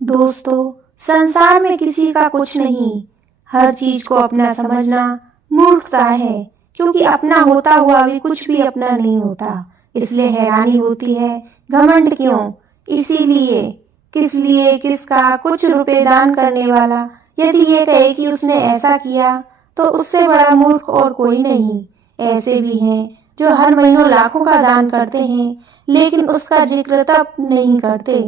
दोस्तों, संसार में किसी का कुछ नहीं, हर चीज को अपना समझना मूर्खता है, क्योंकि अपना होता हुआ भी कुछ भी अपना नहीं होता। इसलिए हैरानी होती है, घमंड क्यों? इसीलिए, किस लिए, किसका, कुछ रुपए दान करने वाला यदि ये कहे कि उसने ऐसा किया, तो उससे बड़ा मूर्ख और कोई नहीं। ऐसे भी हैं जो हर महीनों लाखों का दान करते हैं, लेकिन उसका जिक्र तब नहीं करते,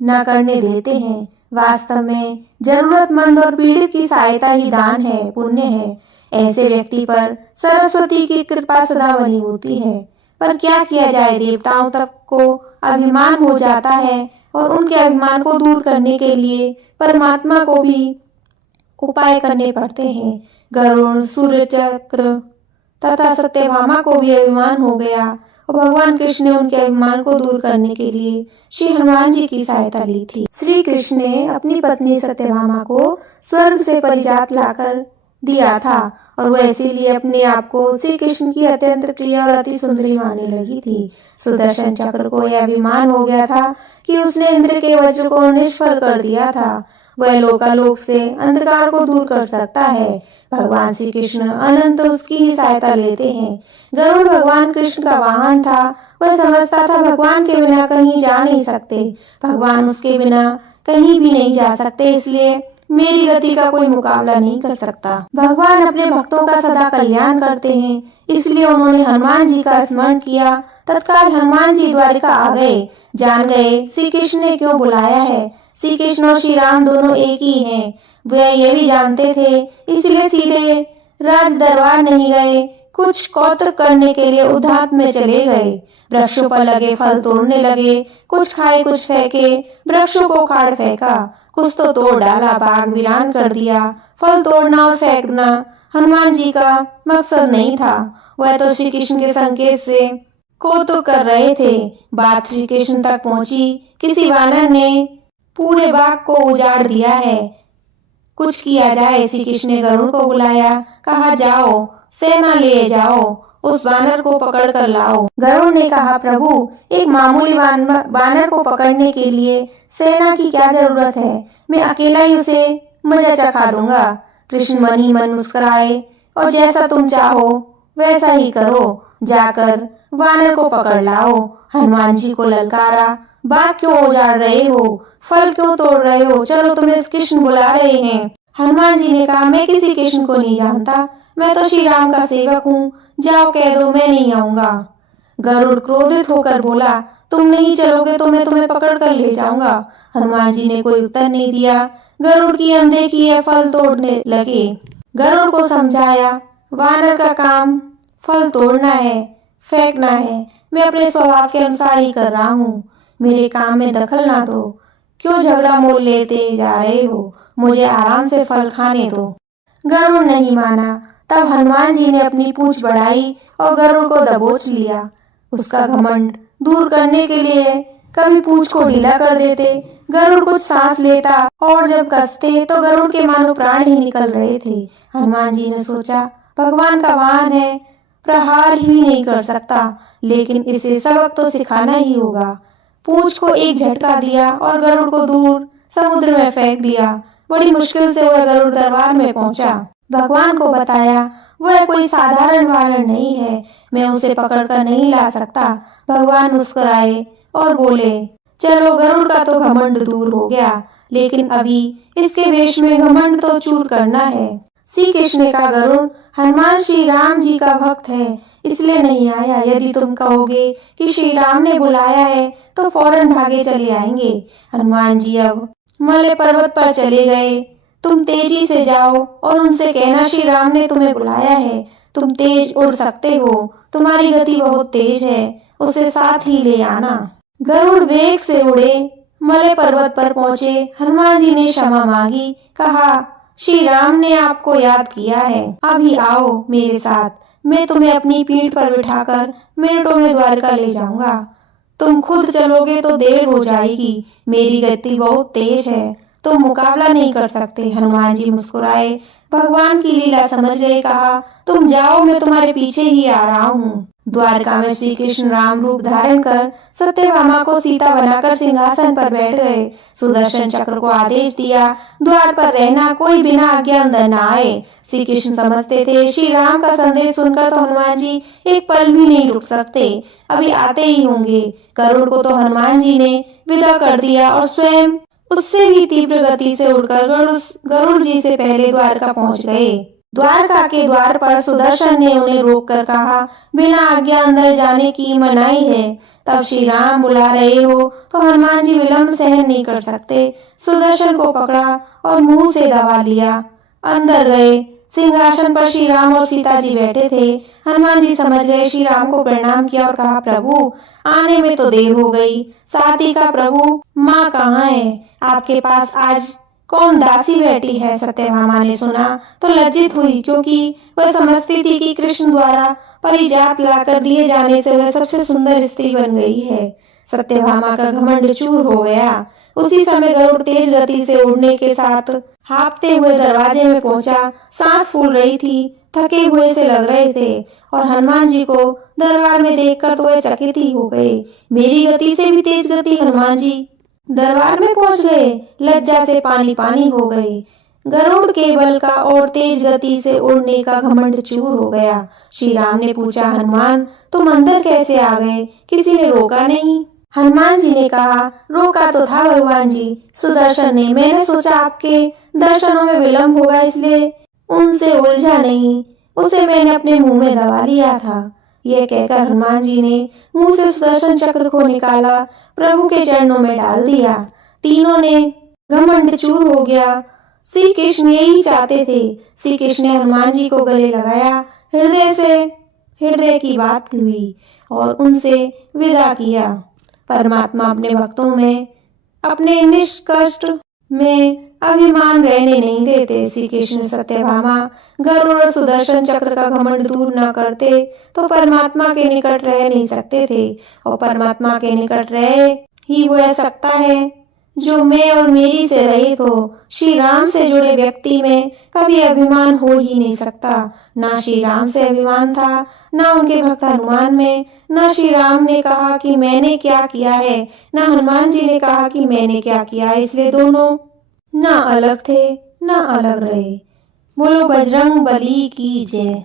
न करने देते हैं। वास्तव में जरूरतमंद और पीड़ित की सहायता ही दान है, पुण्य है। ऐसे व्यक्ति पर सरस्वती की कृपा सदा बनी होती है। पर क्या किया जाए, देवताओं तक को अभिमान हो जाता है और उनके अभिमान को दूर करने के लिए परमात्मा को भी उपाय करने पड़ते हैं। गरुड़, सूर्य चक्र तथा सत्यभामा को भी अभिमान हो गया और भगवान कृष्ण ने उनके अभिमान को दूर करने के लिए श्री हनुमान जी की सहायता ली थी। श्री कृष्ण ने अपनी पत्नी सत्यभामा को स्वर्ग से परिजात लाकर दिया था और वह इसीलिए अपने आप को श्री कृष्ण की अत्यंत प्रिय और अति सुंदरी मानने लगी थी। सुदर्शन चक्र को यह अभिमान हो गया था कि उसने इंद्र के वज्र को निष्फल कर दिया था। वह लोकालोक से अंधकार को दूर कर सकता है। भगवान श्री कृष्ण अनंत उसकी ही सहायता लेते हैं। गरुड़ भगवान कृष्ण का वाहन था। वह समझता था भगवान के बिना कहीं जा नहीं सकते, भगवान उसके बिना कहीं भी नहीं जा सकते, इसलिए मेरी गति का कोई मुकाबला नहीं कर सकता। भगवान अपने भक्तों का सदा कल्याण करते हैं, इसलिए उन्होंने हनुमान जी का स्मरण किया। तत्काल हनुमान जी द्वारिका आ गए। जान गए श्री कृष्ण ने क्यों बुलाया है। श्री कृष्ण और श्री राम दोनों एक ही हैं। वे ये भी जानते थे, इसलिए सीधे राज दरबार नहीं गए, कुछ कौतुक करने के लिए उद्यान में चले गए। वृक्षों पर लगे फल तोड़ने लगे, कुछ खाए कुछ फेंके, वृक्षों को उखाड़ फेंका, कुछ तो तोड़ डाला, बाग वीरान कर दिया। फल तोड़ना और फेंकना हनुमान जी का मकसद नहीं था, वह तो श्री कृष्ण के संकेत से कौतुक कर रहे थे। बात श्री कृष्ण तक पहुंची। किसी वानर ने पूरे बाग को उजाड़ दिया है, कुछ किया जाए। श्री कृष्ण ने गरुड़ को बुलाया, कहा जाओ सेना ले जाओ, उस वानर को पकड़ कर लाओ। गरुड़ ने कहा प्रभु, एक मामूली वानर को पकड़ने के लिए सेना की क्या जरूरत है, मैं अकेला ही उसे मजा चखा दूंगा। कृष्ण मन ही मन मुस्कुराए और जैसा तुम चाहो वैसा ही करो, जाकर वानर को पकड़ लाओ। हनुमान जी को ललकारा, बाग क्यों उजाड़ रहे हो, फल क्यों तोड़ रहे हो, चलो तुम्हें कृष्ण बुला रहे हैं। हनुमान जी ने कहा मैं किसी कृष्ण को नहीं जानता, मैं तो श्री राम का सेवक हूँ, जाओ कह दो मैं नहीं आऊंगा। गरुड़ क्रोधित होकर बोला, तुम नहीं चलोगे तो मैं तुम्हें पकड़ कर ले जाऊंगा। हनुमान जी ने कोई उत्तर नहीं दिया। गरुड़ की अनदेखी है, फल तोड़ने लगे। गरुड़ को समझाया, वानर का काम फल तोड़ना है, फेंकना है, मैं अपने स्वभाव के अनुसार ही कर रहा हूँ, मेरे काम में दखल ना दो, क्यों झगड़ा मोल लेते जा रहे हो, मुझे आराम से फल खाने दो। गरुड़ नहीं माना। तब हनुमान जी ने अपनी पूंछ बढ़ाई और गरुड़ को दबोच लिया। उसका घमंड दूर करने के लिए कभी पूंछ को ढीला कर देते, गरुड़ कुछ सांस लेता और जब कसते तो गरुड़ के मानो प्राण ही निकल रहे थे। हनुमान जी ने सोचा, भगवान का वाहन है, प्रहार ही नहीं कर सकता, लेकिन इसे सबक तो सिखाना ही होगा। पूंछ को एक झटका दिया और गरुड़ को दूर समुद्र में फेंक दिया। बड़ी मुश्किल से वह गरुड़ दरबार में पहुंचा। भगवान को बताया, वह कोई साधारण वानर नहीं है, मैं उसे पकड़कर नहीं ला सकता। भगवान मुस्कुराए और बोले, चलो गरुड़ का तो घमंड दूर हो गया, लेकिन अभी इसके वेश में घमंड तो चूर करना है। श्री कृष्ण ने कहा, गरुड़ हनुमान श्री राम जी का भक्त है, इसलिए नहीं आया। यदि तुम कहोगे कि श्री राम ने बुलाया है तो फौरन भागे चले आएंगे। हनुमान जी अब मलय पर्वत पर चले गए। तुम तेजी से जाओ और उनसे कहना श्री राम ने तुम्हें बुलाया है, तुम तेज उड़ सकते हो, तुम्हारी गति बहुत तेज है, उसे साथ ही ले आना। गरुड़ वेग से उड़े, मलय पर्वत पर पहुंचे। हनुमान जी ने क्षमा मांगी, कहा श्री राम ने आपको याद किया है, अभी आओ मेरे साथ, मैं तुम्हें अपनी पीठ पर बिठाकर मिनटों में द्वारका ले जाऊंगा। तुम खुद चलोगे तो देर हो जाएगी, मेरी गति बहुत तेज है, तुम मुकाबला नहीं कर सकते। हनुमान जी मुस्कुराए, भगवान की लीला समझ गए, कहा तुम जाओ मैं तुम्हारे पीछे ही आ रहा हूँ। द्वारका में श्री कृष्ण राम रूप धारण कर सत्यभामा को सीता बनाकर सिंहासन पर बैठ गए। सुदर्शन चक्र को आदेश दिया, द्वार पर रहना, कोई बिना आज्ञा अंदर न आए। श्री कृष्ण समझते थे श्री राम का संदेश सुनकर तो हनुमान जी एक पल भी नहीं रुक सकते, अभी आते ही होंगे। गरुड़ को तो हनुमान जी ने विदा कर दिया और स्वयं उससे भी तीव्र गति से उड़कर गरुड़ जी से पहले द्वारका पहुंच गए। द्वारका के द्वार पर सुदर्शन ने उन्हें रोककर कहा, बिना आज्ञा अंदर जाने की मनाही है। तब श्री राम बुला रहे हो तो हनुमान जी विलंब सहन नहीं कर सकते। सुदर्शन को पकड़ा और मुंह से दबा लिया। अंदर गए। सिंहासन पर श्री राम और सीता जी बैठे थे। हनुमान जी समझ गए, श्री राम को प्रणाम किया और कहा, प्रभु आने में तो देर हो गई। साथ ही कहा, प्रभु माँ कहाँ है? आपके पास आज कौन दासी बैठी है? सत्यभामा ने सुना तो लज्जित हुई, क्योंकि वह समझती थी कि कृष्ण द्वारा परिजात लाकर दिए जाने से वह सबसे सुंदर स्त्री बन गई है। सत्यभामा का घमंड चूर हो गया। उसी समय गरुड़ तेज गति से उड़ने के साथ हाँफते हुए दरवाजे में पहुंचा। सांस फूल रही थी, थके हुए से लग रहे थे और हनुमान जी को दरबार में देखकर तो वह चकित ही हो गए। मेरी गति से भी तेज गति हनुमान जी दरबार में पहुंच गए। लज्जा से पानी पानी हो गए। गरुड़ के बल का और तेज गति से उड़ने का घमंड चूर हो गया। श्री राम ने पूछा, हनुमान तुम अंदर कैसे आ गए? किसी ने रोका नहीं? हनुमान जी ने कहा, रोका तो था भगवान जी। सुदर्शन ने, मैंने सोचा आपके दर्शनों में विलंब होगा इसलिए उनसे उलझा नहीं, उसे मैंने अपने मुंह में दबा लिया था। यह कहकर हनुमान जी ने मुंह से सुदर्शन चक्र को निकाला, प्रभु के चरणों में डाल दिया। तीनों ने घमंड चूर हो गया। श्री कृष्ण यही चाहते थे। श्री कृष्ण ने हनुमान जी को गले लगाया, हृदय की बात हुई और उनसे विदा किया। परमात्मा अपने भक्तों में अपने निष्कष्ट में अभिमान रहने नहीं देते। श्री कृष्ण सत्यभामा गरुड़ और सुदर्शन चक्र का घमंड दूर न करते तो परमात्मा के निकट रह नहीं सकते थे, और परमात्मा के निकट रह ही वह सकता है जो मैं और मेरी से रहित हो। श्री राम से जुड़े व्यक्ति में कभी अभिमान हो ही नहीं सकता। ना श्री राम से अभिमान था, ना उनके भक्त हनुमान में। न श्री राम ने कहा कि मैंने क्या किया है, न हनुमान जी ने कहा कि मैंने क्या किया है, इसलिए दोनों ना अलग थे ना अलग रहे। बोलो बजरंग बली की जय।